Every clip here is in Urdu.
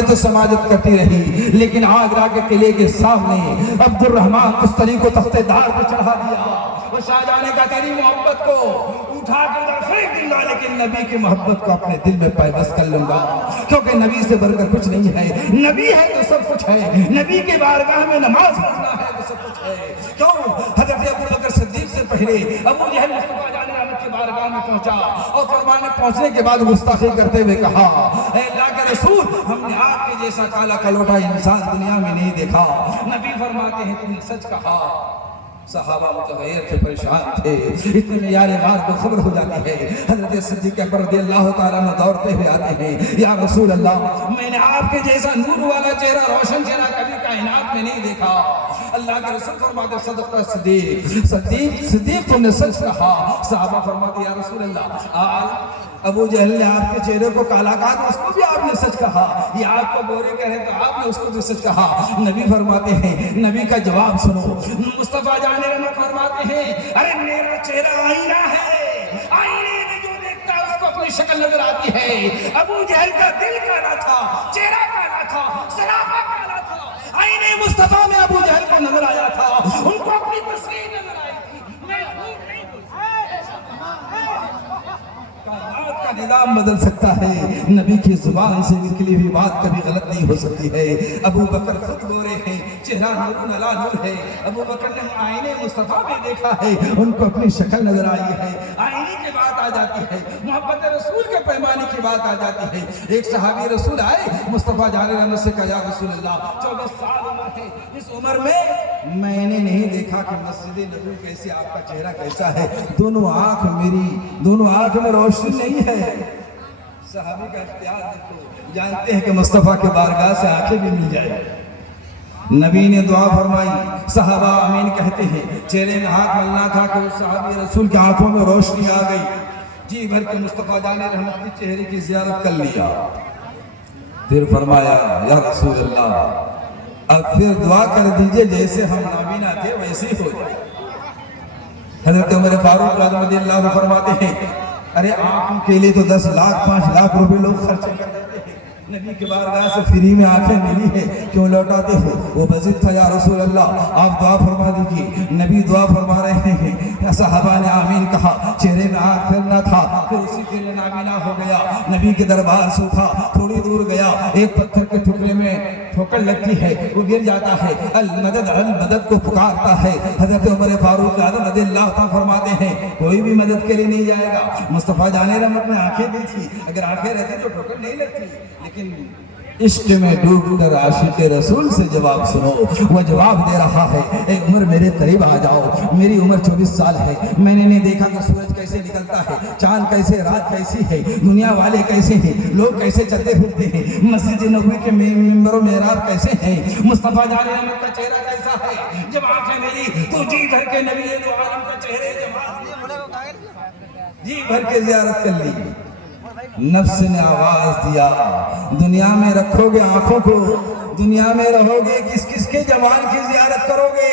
نے تو سماجت کرتی رہی، لیکن آگرہ کے قلعے کے سامنے عبد الرحمن تستری کو تختے دار پہ چڑھا دیا، اور شاہجہاں نے کہا تیری محبت کو اٹھا کے ادھر پھینک دوں گا، لیکن نبی کی محبت کو اپنے دل میں پیوست کر لوں گا، کیونکہ نبی سے بڑھ کر کچھ نہیں ہے، نبی ہے تو سب کچھ ہے، نبی کے بارگاہ میں نماز پڑھنا ہے تو سب کچھ ہے۔ کیوں؟ حضرت ابوبکر صدیق سے پہلے ابو جہل مصطفیٰ جان رحمت کی بارگاہ میں پہنچا، اور فرمانے پہنچنے کے بعد گستاخی کرتے ہوئے کہا اے اللہ کے رسول، ہم نے آپ کے جیسا کالا کلوٹا انسان دنیا میں نہیں دیکھا۔ نبی فرماتے ہیں تم نے سچ کہا۔ صحابہ متغیر تھے، پریشان تھے، اتنے میں یار بات کو خبر ہو جاتی ہے، حضرت صدیق اکبر رضی اللہ تعالیٰ عنہ دوڑتے ہوئے آتے ہیں، یا رسول اللہ، میں نے آپ کے جیسا نور والا چہرہ، روشن چہرہ کبھی کائنات میں نہیں دیکھا۔ اللہ کے رسول فرماتے صدقہ صدیق تم نے سچ کہا۔ صحابہ فرماتے یا رسول اللہ، ابو جہل نے آپ کے چہرے کو کالا کہا تو اس کو بھی آپ نے سچ کہا، یہ آپ کو گورے کہے تو آپ نے اس کو بھی سچ کہا۔ نبی فرماتے ہیں، نبی کا جواب سنو، مصطفیٰ جان رحمت فرماتے ہیں ارے میرا چہرہ آئینہ ہے، آئینے میں جو دیکھتا ہے اس کو اپنی شکل نظر آتی ہے۔ ابو جہل کا دل کالا تھا، چہرہ کالا تھا، سراپا کالا تھا، آئینے مصطفیٰ میں ابو جہل کو نظر آیا تھا، ان کو اپنی تصویر نظر آئی تھی۔ میں جھوٹ نہیں بول کائنات کا نظام بدل سکتا ہے، نبی کی زبان سے نکلی ہوئی بات کبھی غلط نہیں ہو سکتی ہے۔ ابو بکر خود گورے ہیں، چہرہ نور علی نور ہے، ابو بکر نے آئینے مصطفیٰ میں دیکھا ہے، ان کو اپنی شکل نظر آئی ہے، آئینے کی بات آ جاتی ہے، محبت رسول کے پیمانے کی بات آ جاتی ہے۔ ایک صحابی رسول آئے، مصطفیٰ جان رحمت سے کہا یا رسول اللہ 24 سال عمر ہے، اس عمر میں نے نہیں دیکھا کہ مسجد نبوی کیسے، آپ کا چہرہ کیسا ہے، دونوں آنکھ میں روشنی نہیں ہے۔ صحابی کا اختیار دیکھو، جانتے ہیں کہ مصطفیٰ کے بارگاہ سے آنکھیں بھی مل جائے۔ نبی نے دعا فرمائی، صحابہ آمین کہتے ہیں، چہرے میں ہاتھ ملنا تھا کہ اس صحابی رسول کی آنکھوں میں روشنی آ گئی، جی بھر کے مصطفیٰ جان رحمت کی چہرے کی زیارت کر لیا۔ پھر فرمایا یا رسول اللہ، اب پھر دعا کر دیجئے جیسے ہم نابینا تھے ویسے ہی ہو جائے۔ حضرت عمر فاروق رضی اللہ عنہ فرماتے ہیں ارے آنکھوں کے لیے تو 10 لاکھ 5 لاکھ روپے لوگ خرچ کر دیتے ہیں، نبی کے بارگاہ سے فری میں آنکھیں ملی ہے کیوں لوٹاتے ہو؟ وہ بزد تھا یا رسول اللہ، آپ دعا فرما دیجئے۔ نبی دعا فرما رہے ہیں، صحابہ نے آمین کہا، چہرے میں آنکھ پھرنا تھا، پھر اسی کے لیے نابینا ہو گیا۔ نبی کے دربار سے اٹھا، تھوڑی دور گیا، ایک پتھر کے ٹکڑے میں ٹھوکر لگتی ہے، وہ گر جاتا ہے، المدد کو پکارتا ہے۔ حضرت عمر فاروق اعظم رضی اللہ عنہ فرماتے ہیں کوئی بھی مدد کے لیے نہیں جائے گا۔ مصطفیٰ جان رحمت نے آنکھیں دی تھی، اگر آنکھیں رہتی تو ٹھوکر نہیں لگتی، لیکن عشق میں ڈوب کر عاشق رسول سے جواب سنو، وہ جواب دے رہا ہے اے عمر میرے قریب آ جاؤ، میری عمر 24 سال ہے، میں نے نہیں دیکھا کہ سورج کیسے نکلتا ہے، چاند کیسے، رات کیسی ہے، دنیا والے کیسے ہیں، لوگ کیسے چلتے پھرتے ہیں، مسجد نبوی کے ممبر و محراب کیسے ہیں، مصطفیٰ جان رحمت کا چہرہ کیسا ہے۔ جب آنکھیں ملی تو جی بھر کے نبی دو عالم کا چہرے جی بھر کے زیارت کر لی۔ نفس نے آواز دیا دنیا میں رکھو گے آنکھوں کو، دنیا میں رہو گے کس کس کے جوان کی زیارت کرو گے،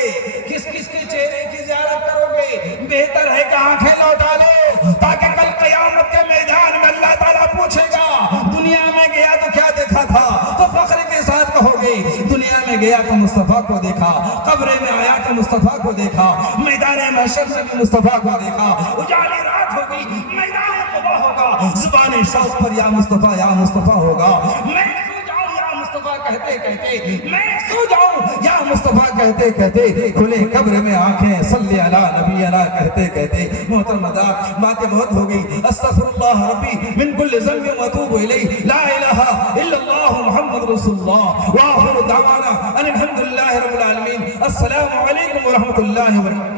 کس کس کے چہرے کی زیارت کرو گے؟ بہتر ہے کہ آنکھیں لوٹا لو تاکہ کل قیامت کے میدان میں اللہ تعالیٰ پوچھے گا دنیا میں گیا تو کیا دیکھا تھا، تو فخر کے ساتھ کہو گے دنیا میں گیا تو مصطفیٰ کو دیکھا، قبر میں آیا تو مصطفیٰ کو دیکھا، میدان محشر میں بھی مصطفیٰ کو دیکھا، اجالی رات ہوگی میدان قبا ہوگا، زبان شوق پر یا مصطفیٰ ہوگا، میں سو جاؤں یا مصطفیٰ کہتے کہتے، میں سو جاؤں یا مصطفیٰ کہتے کہتے، کھلے قبر میں آنکھیں صلی علی نبی علی کہتے کہتے۔ محترم حضرات باتیں بہت ہو گئی، استغفر اللہ ربی من کل ذنب واتوب الیہ، لا الہ الا اللہ محمد رسول اللہ، وآخر دعوانا ان الحمدللہ رب العالمین، السلام علیکم ورحمۃ اللہ وبرکاتہ۔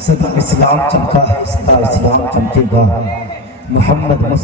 صدا اسلام چمکا ہے، صدا اسلام چمکے گا، محمد مصطفیٰ